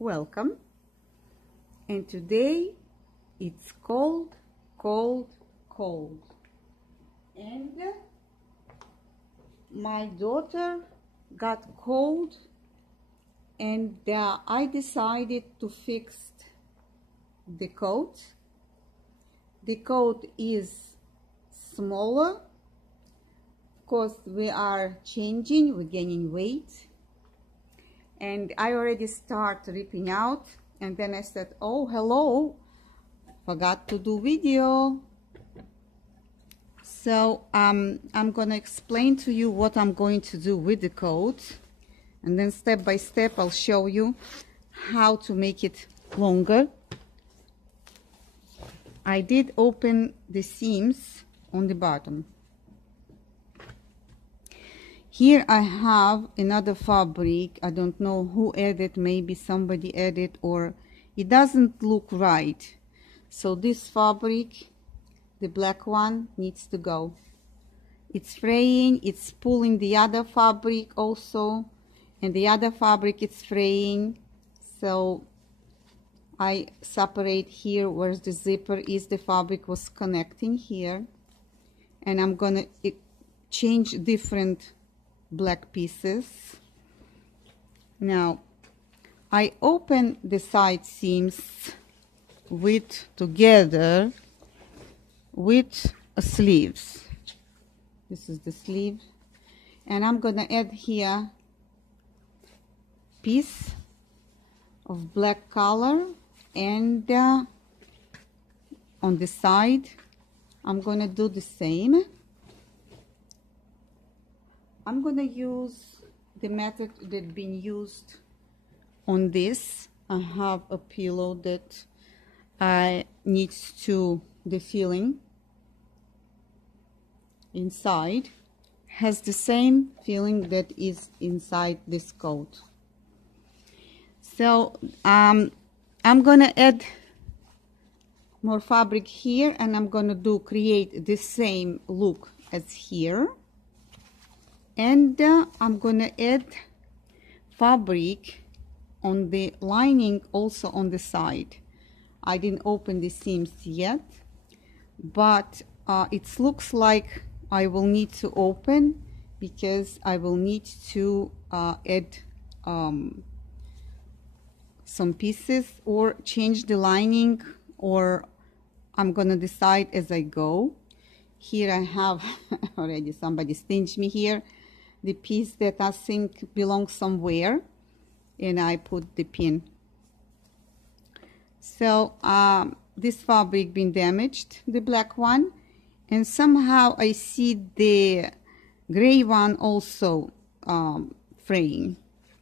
welcome. And today it's cold, cold, cold. And my daughter got cold, and I decided to fix the coat. The coat is smaller because we are changing, we're gaining weight. And I already start ripping out, and then I said, oh, hello, forgot to do video. So I'm gonna explain to you what I'm going to do with the coat, and then step by step I'll show you how to make it longer. I did open the seams on the bottom. Here I have another fabric. I don't know who added, maybe somebody added, or it doesn't look right. So this fabric, the black one, needs to go. It's fraying, it's pulling the other fabric also, and the other fabric is fraying. So I separate here where the zipper is, the fabric was connecting here, and I'm gonna change different black pieces. Now I open the side seams together with sleeves. This is the sleeve, and I'm gonna add here piece of black color, and on the side I'm gonna do the same. I'm gonna use the method that been used on this. I have a pillow that needs to the filling inside, has the same filling that is inside this coat. So I'm gonna add more fabric here, and I'm gonna create the same look as here. And I'm gonna add fabric on the lining also on the side. I didn't open the seams yet, but it looks like I will need to open, because I will need to add some pieces or change the lining, or I'm gonna decide as I go. Here I have already somebody stitched me here the piece that I think belongs somewhere, and I put the pin. So this fabric been damaged, the black one, and somehow I see the gray one also fraying.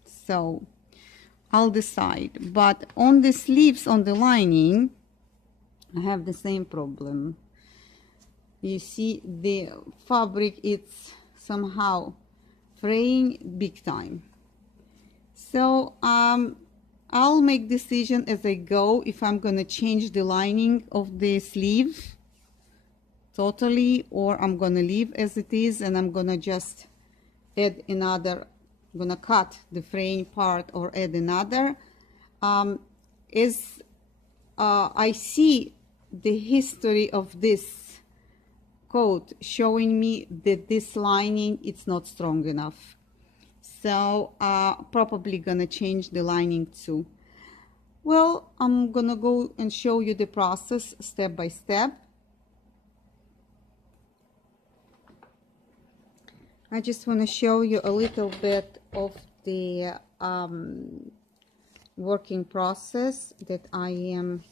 So I'll decide. But on the sleeves, on the lining, I have the same problem. You see the fabric, it's somehow fraying big time. So I'll make decision as I go if I'm gonna change the lining of the sleeve totally, or I'm gonna leave as it is, and I'm gonna just add another. I'm gonna cut the fraying part or add another. As I see the history of this coat showing me that this lining, it's not strong enough. So probably gonna change the lining too. Well, I'm gonna go and show you the process step by step. I just want to show you a little bit of the working process that I am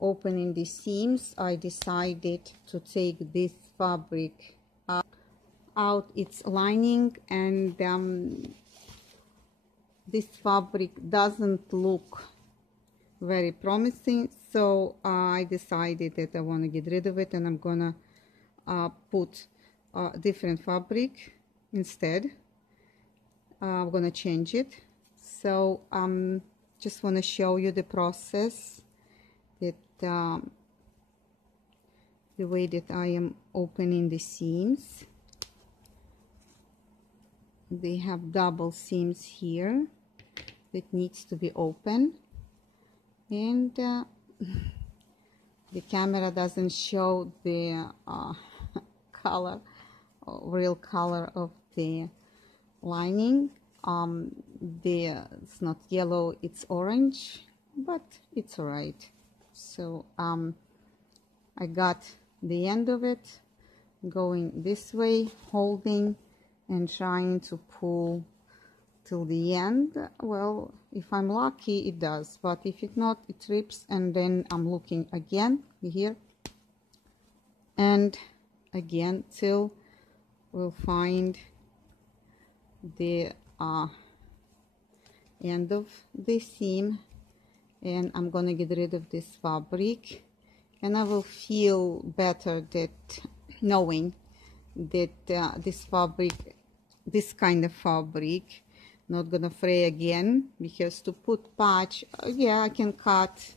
opening the seams. I decided to take this fabric out its lining, and this fabric doesn't look very promising, so I decided that I want to get rid of it, and I'm gonna put different fabric instead. I'm gonna change it. So just want to show you the process, that the way that I am opening the seams. They have double seams here, that needs to be open, and the camera doesn't show the color, real color of the lining. It's not yellow, it's orange, but it's alright. So I got the end of it going this way, holding and trying to pull till the end. Well, if I'm lucky it does, but if it's not, it rips, and then I'm looking again here and again till we'll find the end of the seam, and I'm gonna get rid of this fabric, and I will feel better that knowing that this fabric, this kind of fabric, not gonna fray again, because to put patch, yeah, I can cut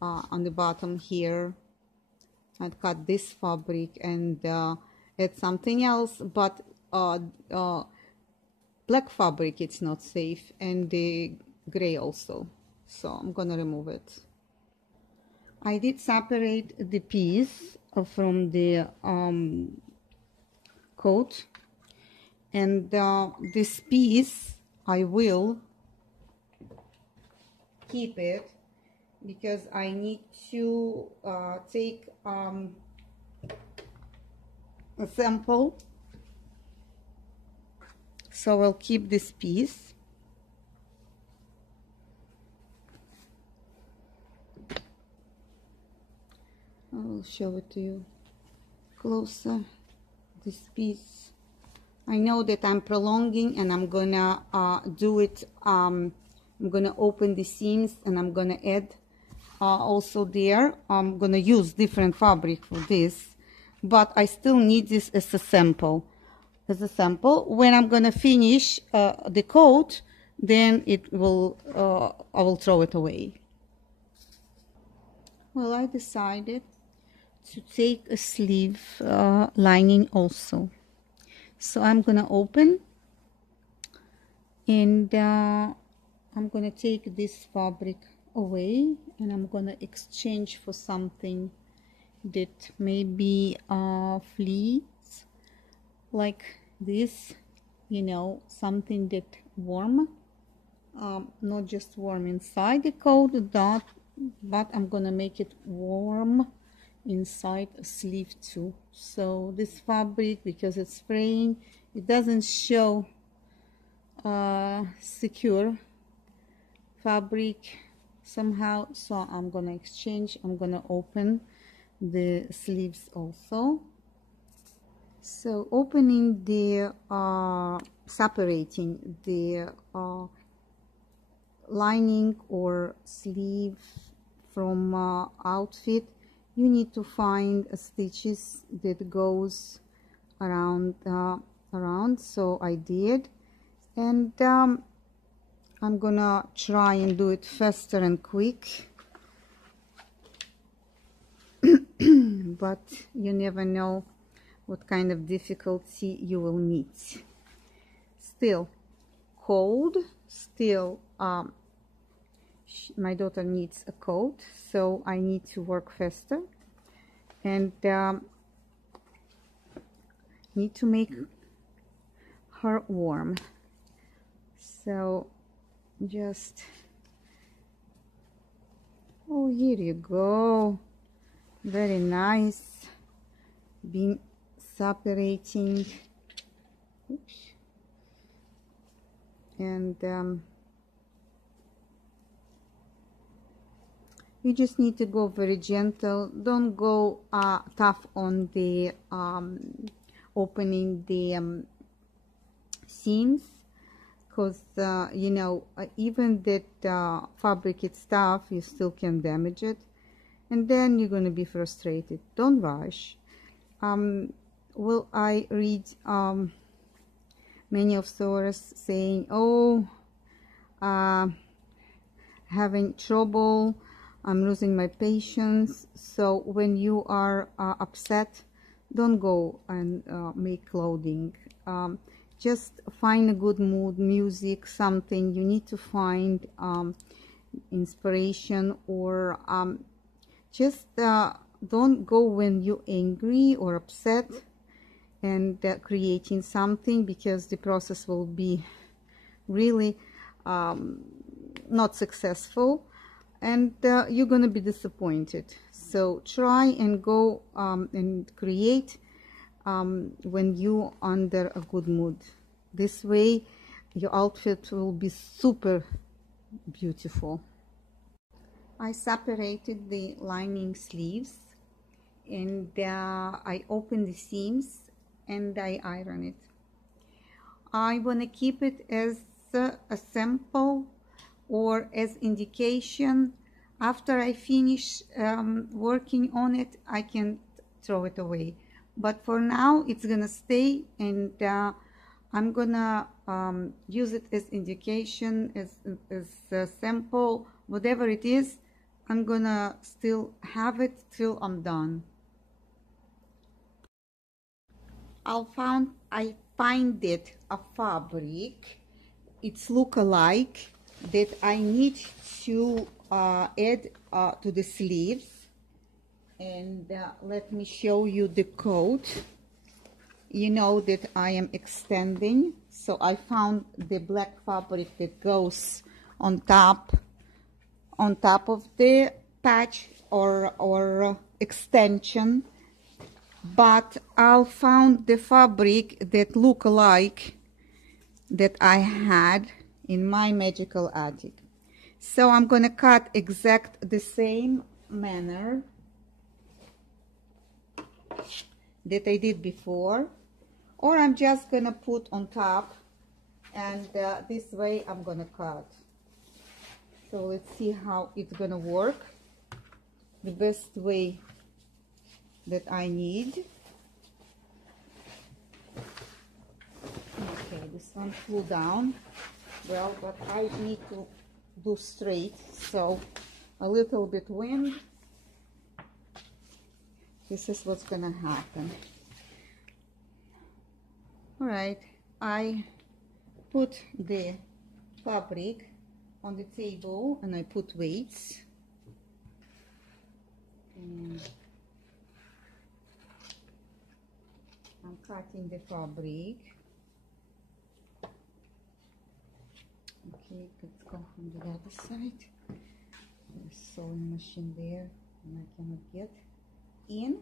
on the bottom here. I'd cut this fabric and add something else, but black fabric, it's not safe, and the gray also, so I'm gonna remove it. I did separate the piece from the coat, and this piece I will keep it because I need to take a sample. So I'll keep this piece. I'll show it to you closer. This piece, I know that I'm prolonging, and I'm gonna do it. I'm gonna open the seams, and I'm gonna add also there. I'm gonna use different fabric for this, but I still need this as a sample. When I'm gonna finish the coat, then it will I will throw it away. Well, I decided to take a sleeve lining also, so I'm gonna open, and I'm gonna take this fabric away, and I'm gonna exchange for something that maybe fleece, like this, you know, something that warm, not just warm inside the coat, but I'm gonna make it warm inside a sleeve too. So this fabric, because it's fraying, it doesn't show secure fabric somehow, so I'm gonna exchange. I'm gonna open the sleeves also. So opening the separating the lining or sleeve from outfit, you need to find stitches that goes around so I did, and I'm gonna try and do it faster and quick but you never know what kind of difficulty you will meet. Still cold, still my daughter needs a coat, so I need to work faster, and need to make her warm. So just, oh, here you go, very nice. Been separating. Oops. And you just need to go very gentle. Don't go tough on the opening the seams, because you know, even that fabric is tough, you still can damage it, and then you're going to be frustrated. Don't rush. Will I read many of sewers saying, oh, having trouble, I'm losing my patience. So when you are upset, don't go and make clothing. just find a good mood, music, something. You need to find inspiration, or just don't go when you're angry or upset and creating something, because the process will be really not successful, and you're gonna be disappointed. So try and go and create when you're under a good mood. This way your outfit will be super beautiful. I separated the lining sleeves, and I open the seams and I iron it. I want to keep it as a sample or as indication. After I finish working on it, I can throw it away, but for now it's gonna stay, and I'm gonna use it as indication, as a sample, whatever it is. I'm gonna still have it till I'm done. I find it a fabric, it's look-alike, that I need to add to the sleeves, and let me show you the coat. You know that I am extending, so I found the black fabric that goes on top of the patch or extension, but I found the fabric that look alike that I had in my magical attic. So I'm gonna cut exact the same manner that I did before, or I'm just gonna put on top, and this way I'm gonna cut. So let's see how it's gonna work the best way that I need. Okay, this one flew down well, but I need to do straight, so a little bit wind. This is what's gonna happen. All right, I put the fabric on the table and I put weights, and I'm cutting the fabric. Okay, let's go from the other side. There's a sewing machine there and I cannot get in.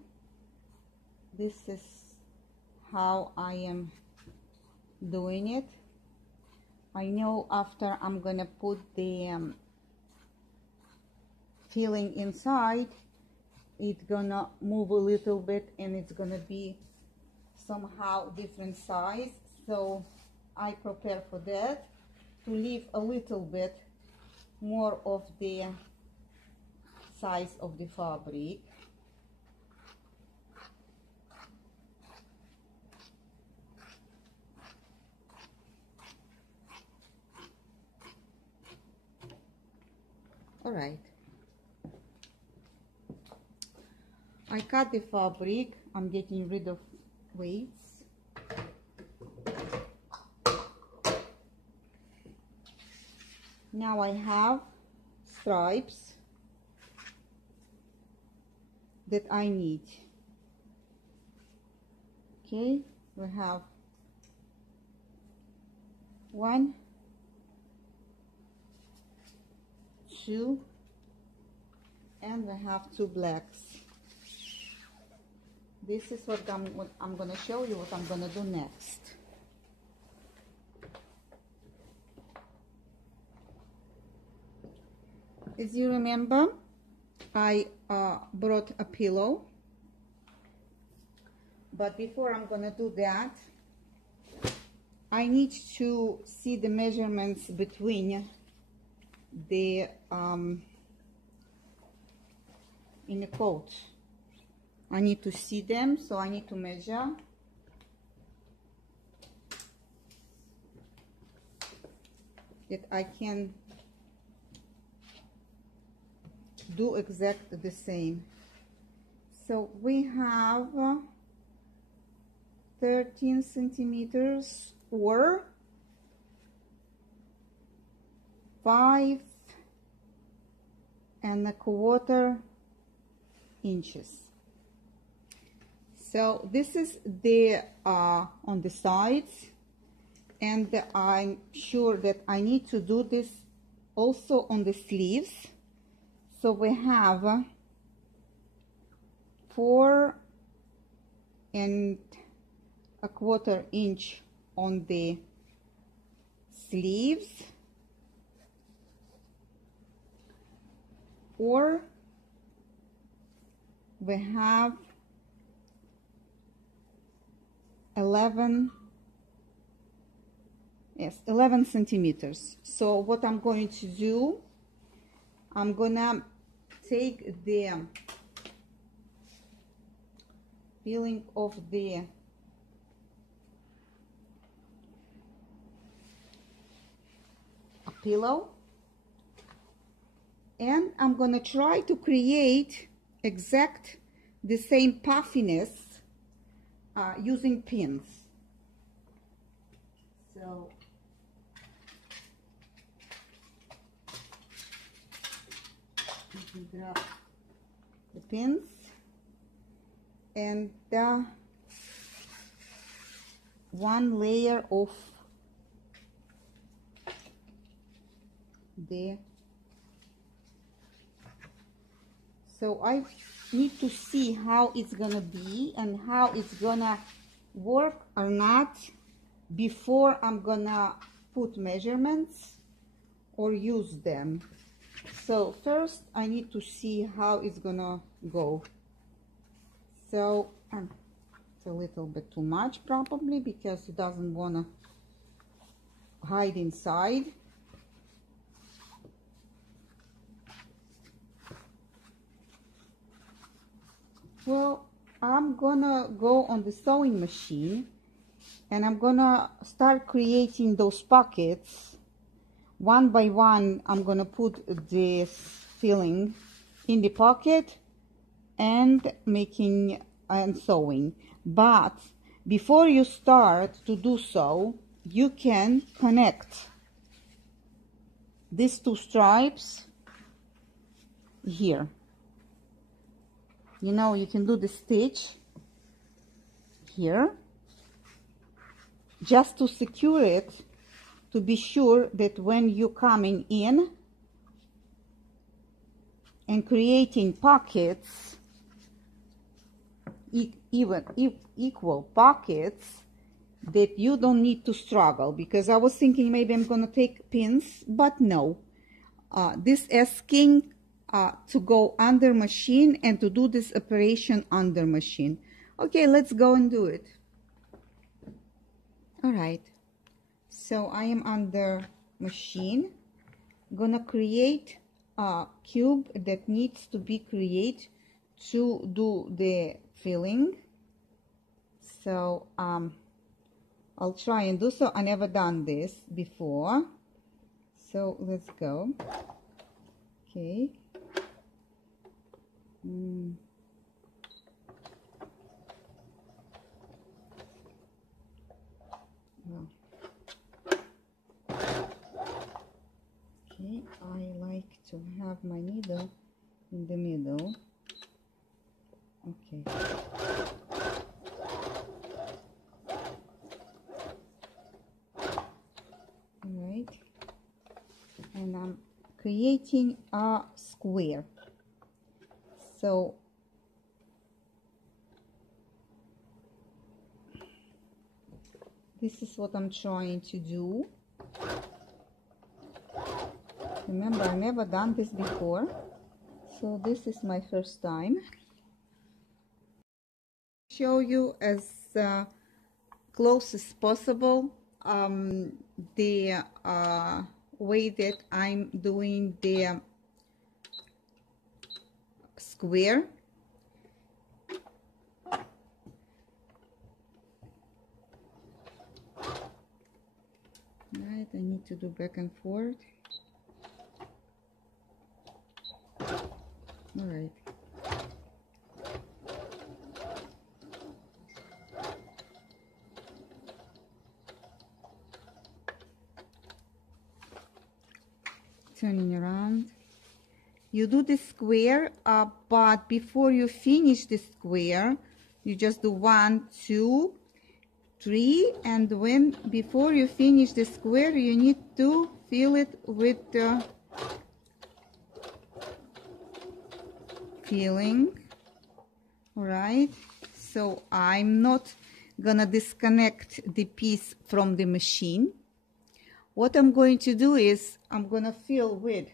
This is how I am doing it. I know after I'm gonna put the filling inside, it's gonna move a little bit and it's gonna be somehow different size, so I prepare for that, to leave a little bit more of the size of the fabric. All right, I cut the fabric. I'm getting rid of weights. Now I have stripes that I need. Okay, we have 1, 2, and we have 2 blacks. This is what I'm going to show you what I'm going to do next. As you remember, I brought a pillow, but before I'm going to do that, I need to see the measurements between the in the coat. I need to see them, so I need to measure. That I can do exactly the same. So we have 13 centimeters or 5¼ inches. So this is the on the sides, and I'm sure that I need to do this also on the sleeves. So we have 4¼ inch on the sleeves, or we have 11 centimeters. So what I'm going to do, I'm gonna take the peeling of the pillow, and I'm gonna try to create exact the same puffiness using pins. So you can grab the pins and one layer of the, so I need to see how it's gonna be and how it's gonna work or not before I'm gonna put measurements or use them. So first I need to see how it's gonna go. So it's a little bit too much probably, because it doesn't wanna hide inside. Well, I'm gonna go on the sewing machine and I'm gonna start creating those pockets. One by one, I'm gonna put this filling in the pocket and making and sewing. But before you start to do so, you can connect these two stripes here. You know, you can do the stitch here just to secure it, to be sure that when you're coming in and creating pockets, equal pockets, that you don't need to struggle. Because I was thinking maybe I'm gonna take pins, but no. This asking to go under machine and to do this operation under machine. Okay, let's go and do it. All right, so I am under machine. I'm gonna create a cube that needs to be created to do the filling. So I'll try and do so. I never done this before, so let's go. Okay. Well. Okay, I like to have my needle in the middle. Okay. Alright. And I'm creating a square. So this is what I'm trying to do. Remember, I've never done this before, so this is my first time. Show you as close as possible the way that I'm doing the square. Right, I need to do back and forth. All right. turning around. You do the square, but before you finish the square, you just do 1, 2, 3, and before you finish the square, you need to fill it with the filling. All right, so I'm not gonna disconnect the piece from the machine. What I'm going to do is I'm gonna fill with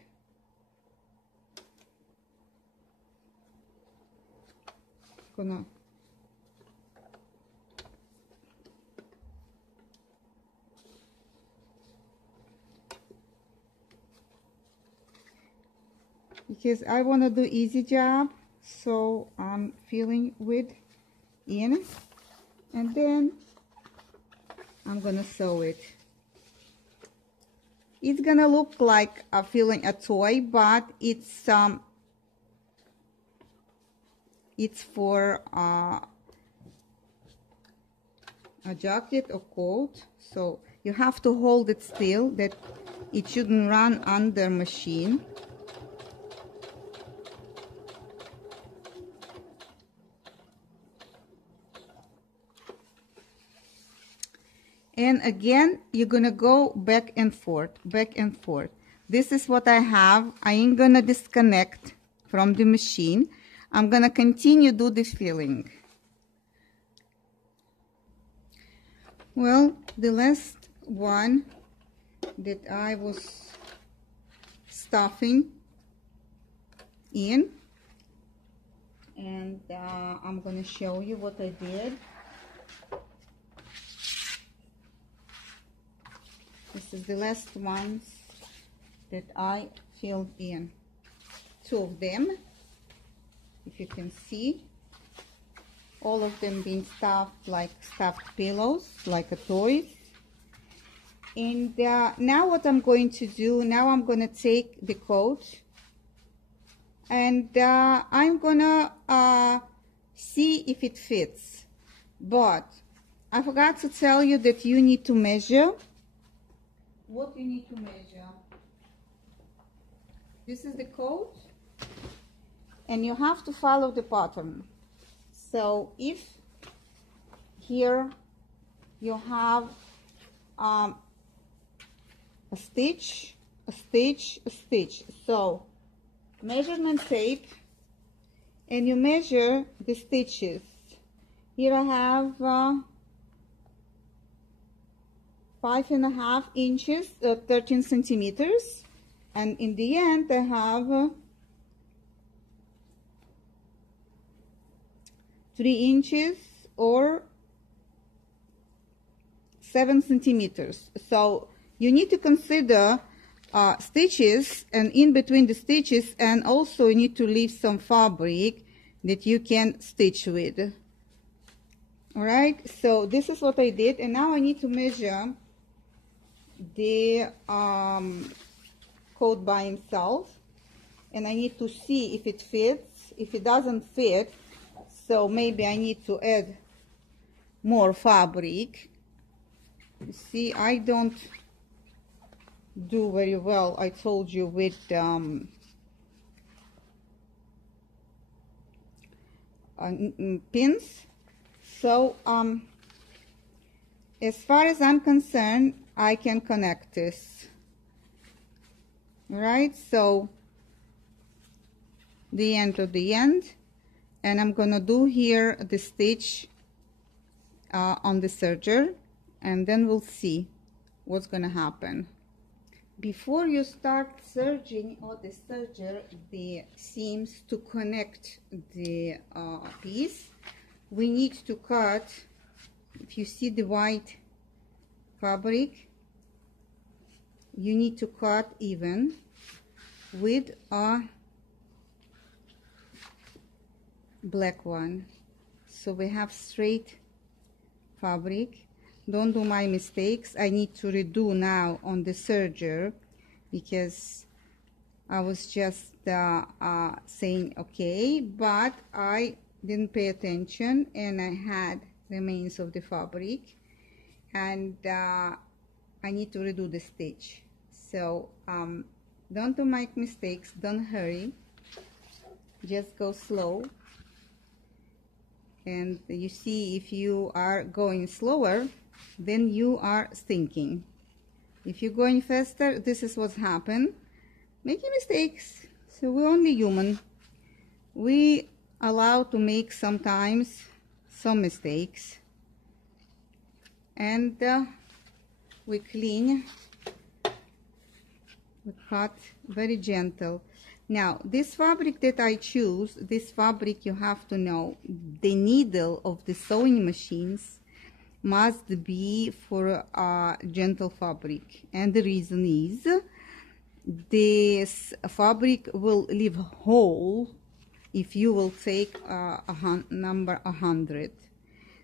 because I want to do easy job, so I'm filling with in, and then I'm gonna sew it. It's gonna look like I'm filling a toy, but it's for a jacket or coat, so you have to hold it still, that it shouldn't run under machine. And again, you're gonna go back and forth, back and forth. This is what I have. I ain't gonna disconnect from the machine. I'm gonna continue do the filling. Well, the last one that I was stuffing in, and I'm gonna show you what I did. This is the last ones that I filled in. 2 of them, if you can see. All of them being stuffed like stuffed pillows, like a toy. And now what I'm going to do, now I'm going to take the coat, and I'm going to see if it fits. But I forgot to tell you that you need to measure. What you need to measure. This is the coat, and you have to follow the pattern. So if here you have a stitch, a stitch, a stitch. So measurement tape, and you measure the stitches. Here I have 5.5 inches, 13 centimeters, and in the end I have 3 inches or 7 centimeters. So you need to consider stitches, and in between the stitches, and also you need to leave some fabric that you can stitch with. All right, so this is what I did, and now I need to measure the coat by himself, and I need to see if it fits. If it doesn't fit, so maybe I need to add more fabric. You see, I don't do very well, I told you, with pins. So as far as I'm concerned, I can connect this. All right, so the end of the end, and I'm gonna do here the stitch on the serger, and then we'll see what's gonna happen. Before you start serging or the serger the seams to connect the piece, we need to cut. If you see the white fabric, you need to cut even with a black one, so we have straight fabric. Don't do my mistakes. I need to redo now on the serger because I was just saying okay, but I didn't pay attention and I had remains of the fabric, and I need to redo the stitch. So Don't make mistakes, don't hurry, just go slow. And you see, if you are going slower, then you are thinking. If you're going faster, this is what's happened. Making mistakes. So we're only human. We allowed to make sometimes some mistakes. And we clean, we cut, very gentle. Now, this fabric that I choose, this fabric, you have to know, the needle of the sewing machines must be for a gentle fabric. And the reason is, this fabric will leave whole if you will take number 100.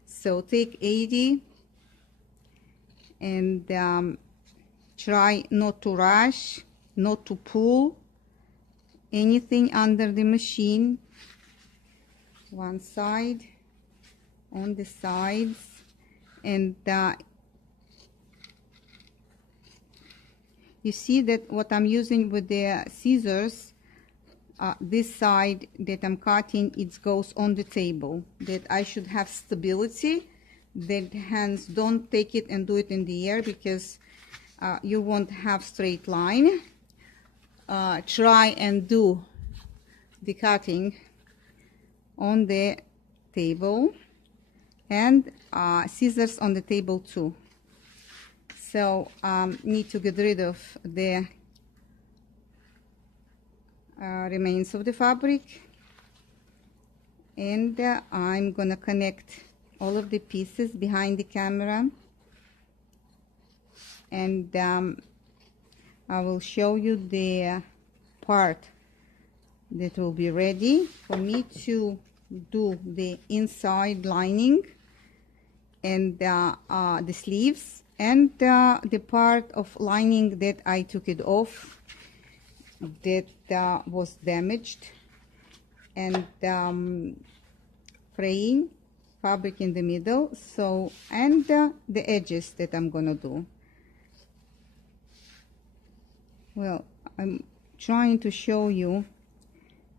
So take 80 and try not to rush, not to pull anything under the machine. One side, on the sides, and you see that what I'm using with the scissors, this side that I'm cutting, it goes on the table, that I should have stability, that hands don't take it and do it in the air, because you won't have straight line. Try and do the cutting on the table, and scissors on the table too. So need to get rid of the remains of the fabric, and I'm gonna connect all of the pieces behind the camera, and I will show you the part that will be ready for me to do the inside lining and the sleeves, and the part of lining that I took it off, that was damaged, and fraying fabric in the middle. So, and the edges that I'm gonna do. Well, I'm trying to show you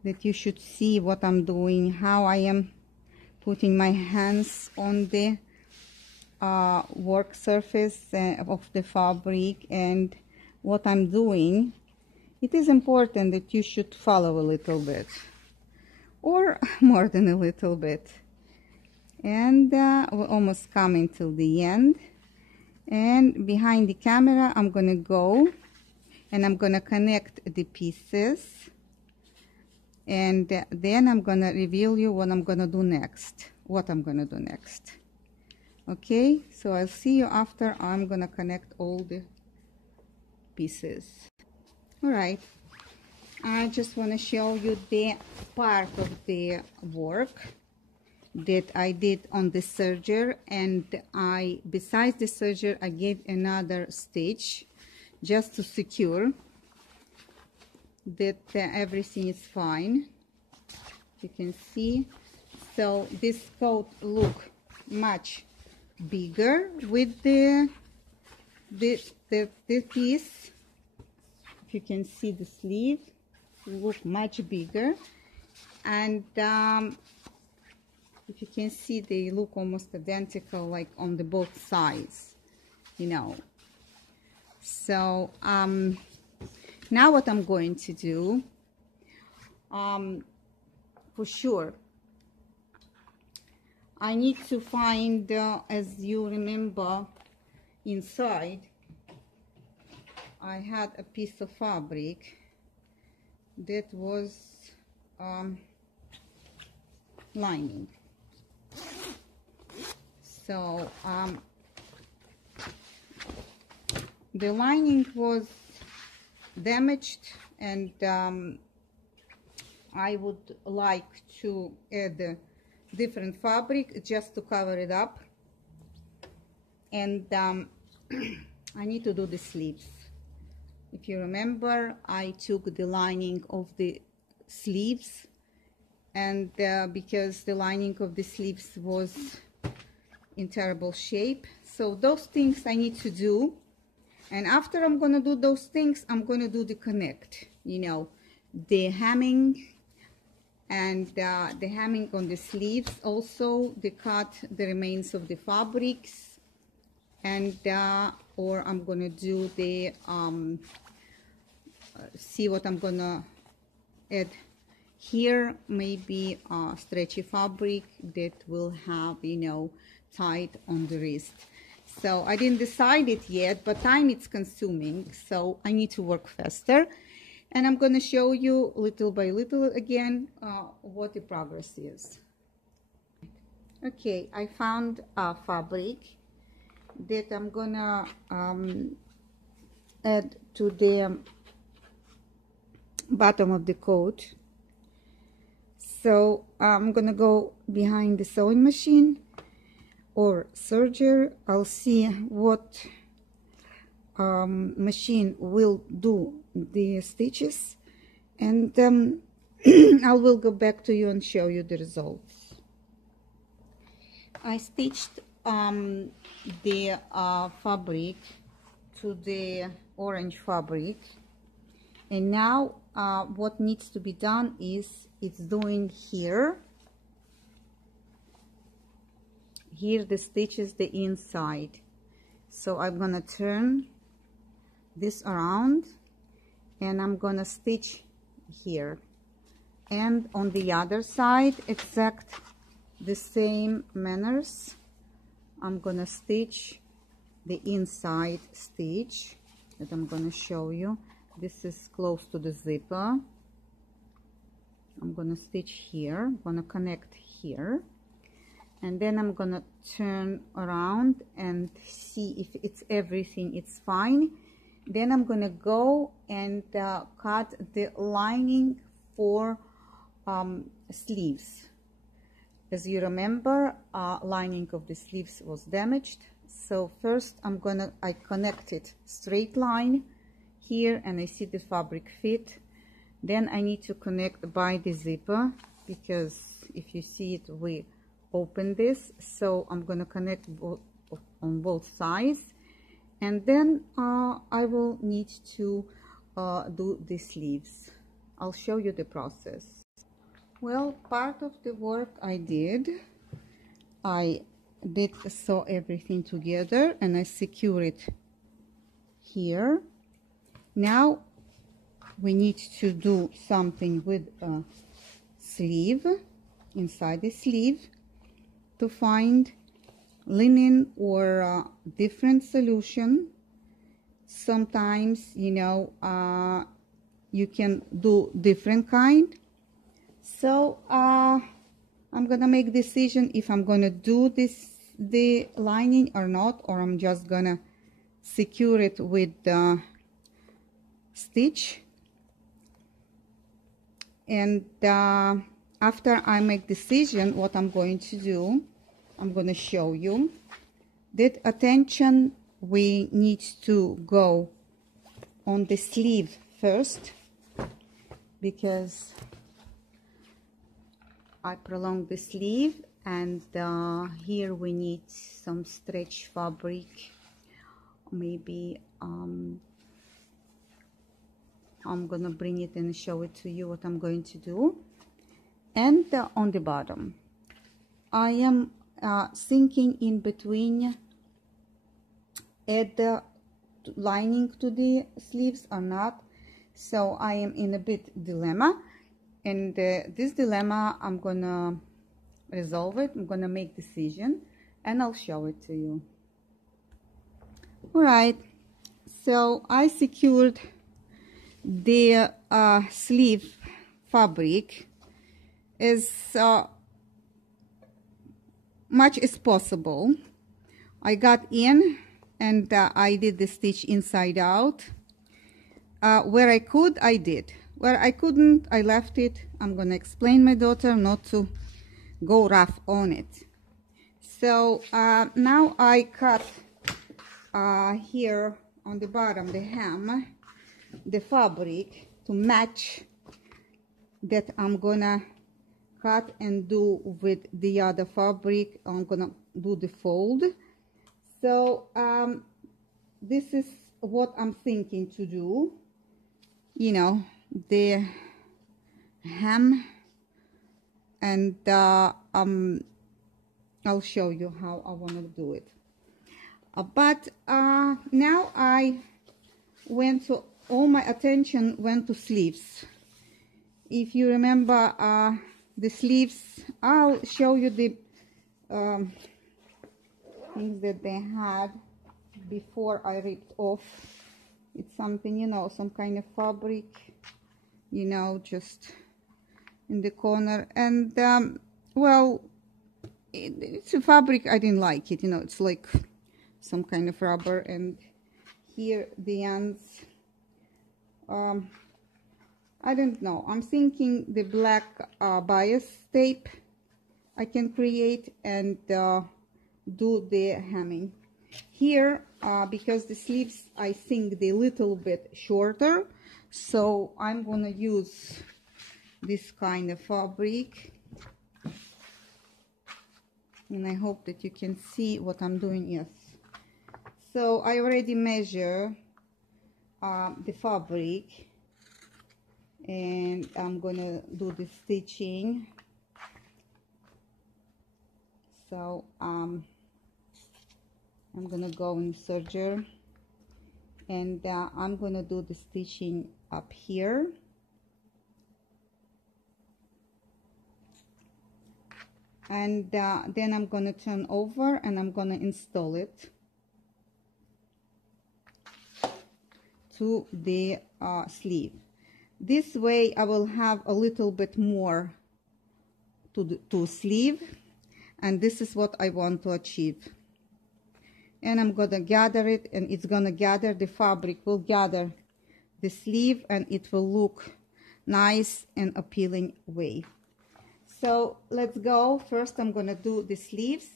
that you should see what I'm doing, how I am putting my hands on the work surface of the fabric, and what I'm doing. It is important that you should follow a little bit, or more than a little bit. And we're almost coming till the end. And behind the camera, I'm gonna go and I'm gonna connect the pieces, and then I'm gonna reveal you what I'm gonna do next. Okay, so I'll see you after I'm gonna connect all the pieces. All right, I just want to show you the part of the work that I did on the serger, and besides the serger, I gave another stitch just to secure that everything is fine. You can see, so this coat look much bigger with the piece. If you can see, the sleeve look much bigger, and if you can see, they look almost identical, like on the both sides, you know. So now what I'm going to do, for sure, I need to find, as you remember, inside I had a piece of fabric that was lining. So the lining was damaged, and I would like to add different fabric just to cover it up, and I need to do the sleeves. If you remember, I took the lining of the sleeves, and because the lining of the sleeves was in terrible shape, so those things I need to do And after I'm gonna do those things, I'm gonna do the connect, you know, the hemming and the hemming on the sleeves, also the cut the remains of the fabrics, and or I'm gonna do the see what I'm gonna add here, maybe stretchy fabric that will have, you know, tight on the wrist. So I didn't decide it yet, but time it's consuming, so I need to work faster. And I'm going to show you little by little again what the progress is. Okay, I found a fabric that I'm going to add to the bottom of the coat. So I'm going to go behind the sewing machine or serger. I'll see what machine will do the stitches, and I will go back to you and show you the results. I stitched the fabric to the orange fabric, and now what needs to be done is it's doing here the stitches the inside. So I'm gonna turn this around and I'm gonna stitch here, and on the other side exact the same manners. I'm gonna stitch the inside stitch that I'm gonna show you. This is close to the zipper. I'm gonna stitch here, I'm gonna connect here, and then I'm gonna turn around and see if it's everything, it's fine. Then I'm gonna go and cut the lining for sleeves. As you remember, lining of the sleeves was damaged. So first I connected straight line here, and I see the fabric fit. Then I need to connect by the zipper, because if you see it, we open this. So I'm gonna connect on both sides, and then I will need to do the sleeves. I'll show you the process. Well, part of the work I did sew everything together and I secure it here. Now we need to do something with a sleeve, inside the sleeve, to find linen or different solution. Sometimes, you know, you can do different kind. So I'm gonna make decision if I'm gonna do the lining or not, or I'm just gonna secure it with the stitch. And after I make decision what I'm going to do, I'm going to show you that attention we need to go on the sleeve first, because I prolong the sleeve, and here we need some stretch fabric. Maybe I'm gonna bring it and show it to you what I'm going to do. And on the bottom I am thinking in between add the lining to the sleeves or not. So I am in a bit dilemma, and this dilemma I'm gonna resolve it. I'm gonna make decision and I'll show it to you. All right, so I secured the sleeve fabric as much as possible. I got in and I did the stitch inside out. Where I could, I did. Where I couldn't, I left it. I'm gonna explain my daughter not to go rough on it. So now I cut here on the bottom, the hem, the fabric to match that I'm gonna cut and do with the other fabric. I'm gonna do the fold. So this is what I'm thinking to do. You know, the hem, and I'll show you how I want to do it. But now all my attention went to sleeves. If you remember the sleeves, I'll show you the things that they had before I ripped off. It's something, you know, some kind of fabric, you know, just in the corner. And well, it's a fabric, I didn't like it, you know, it's like some kind of rubber. And here the ends, I don't know, I'm thinking the black bias tape I can create and do the hemming here, because the sleeves I think they're a little bit shorter, so I'm gonna use this kind of fabric, and I hope that you can see what I'm doing. Yes, so I already measure the fabric, and I'm gonna do the stitching. So I'm gonna go in serger, and I'm gonna do the stitching up here, and then I'm gonna turn over and I'm gonna install it to the sleeve. This way I will have a little bit more to sleeve, and this is what I want to achieve. And I'm gonna gather it, and it's gonna gather, the fabric will gather the sleeve, and it will look nice and appealing way. So let's go. First I'm gonna do the sleeves,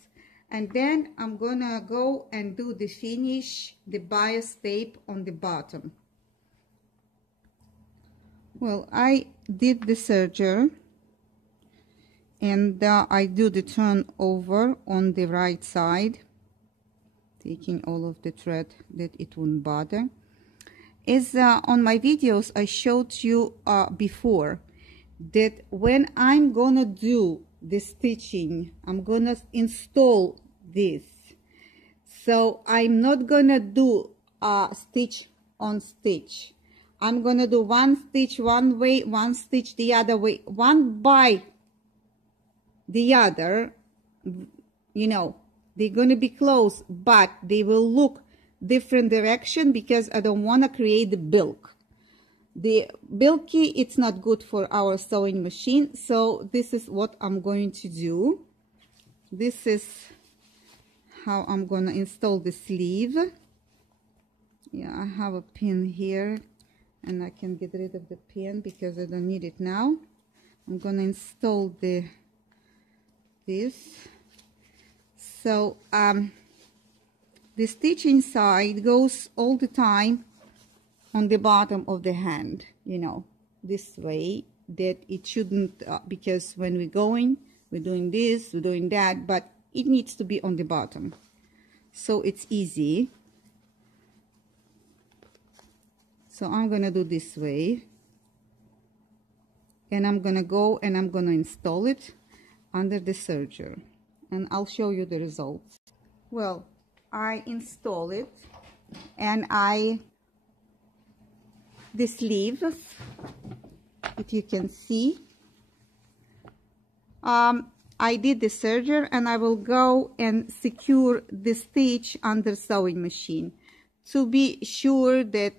and then I'm gonna go and do the finish, the bias tape on the bottom. Well, I did the serger, and I do the turn over on the right side, taking all of the thread that it wouldn't bother. As on my videos I showed you before, that when I'm gonna do the stitching, I'm gonna install this. So I'm not gonna do stitch on stitch. I'm gonna do one stitch one way, one stitch the other way, one by the other. You know, they're gonna be close, but they will look different direction, because I don't want to create the bilk. The bulky, it's not good for our sewing machine. So this is what I'm going to do. This is how I'm gonna install the sleeve. Yeah, I have a pin here, and I can get rid of the pin because I don't need it now. I'm gonna install this. So the stitching side goes all the time on the bottom of the hand, you know, this way, that it shouldn't, because when we're going, we're doing this, we're doing that, but it needs to be on the bottom, so it's easy. So I'm gonna do this way, and I'm gonna go and I'm gonna install it under the serger, and I'll show you the results. Well, I install it, and the sleeves, if you can see, I did the serger, and I will go and secure the stitch under sewing machine to be sure that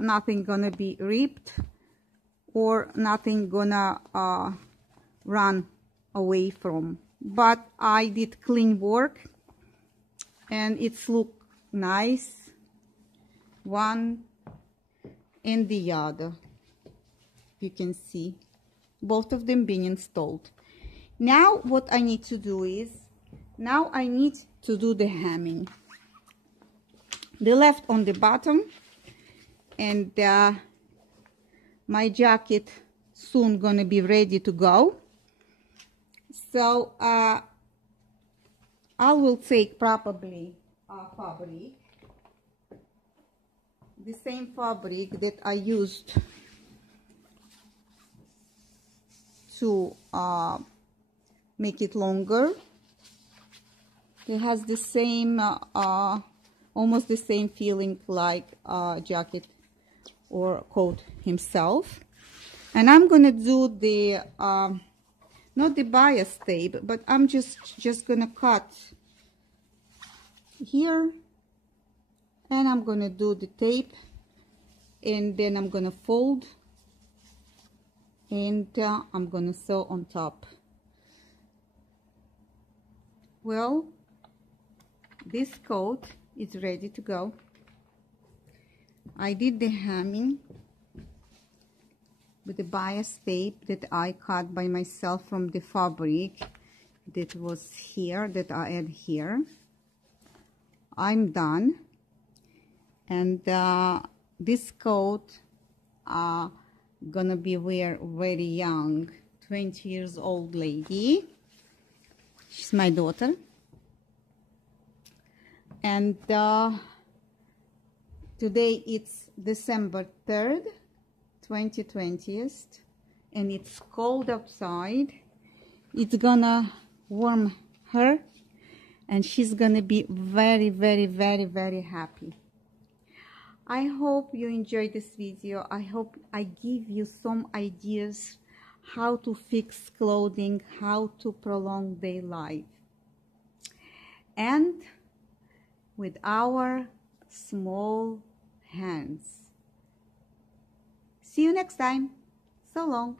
nothing gonna be ripped or nothing gonna run away from. But I did clean work, and it's look nice, one and the other. You can see both of them being installed. Now what I need to do is, now I need to do the hemming. The left on the bottom, and my jacket soon gonna be ready to go. So I will take probably fabric, the same fabric that I used to make it longer. It has the same, almost the same feeling like jacket or coat himself. And I'm gonna do the, not the bias tape, but I'm just gonna cut here, and I'm gonna do the tape, and then I'm gonna fold, and I'm gonna sew on top. Well, this coat is ready to go. I did the hemming with the bias tape that I cut by myself from the fabric that was here, that I had here. I'm done. And this coat gonna be wear very young, 20 years old lady. She's my daughter. And today it's December 3rd, 2020, and it's cold outside. It's gonna warm her, and she's gonna be very, very, very, very happy. I hope you enjoyed this video. I hope I give you some ideas how to fix clothing, how to prolong their life, and with our small hands. See you next time. So long.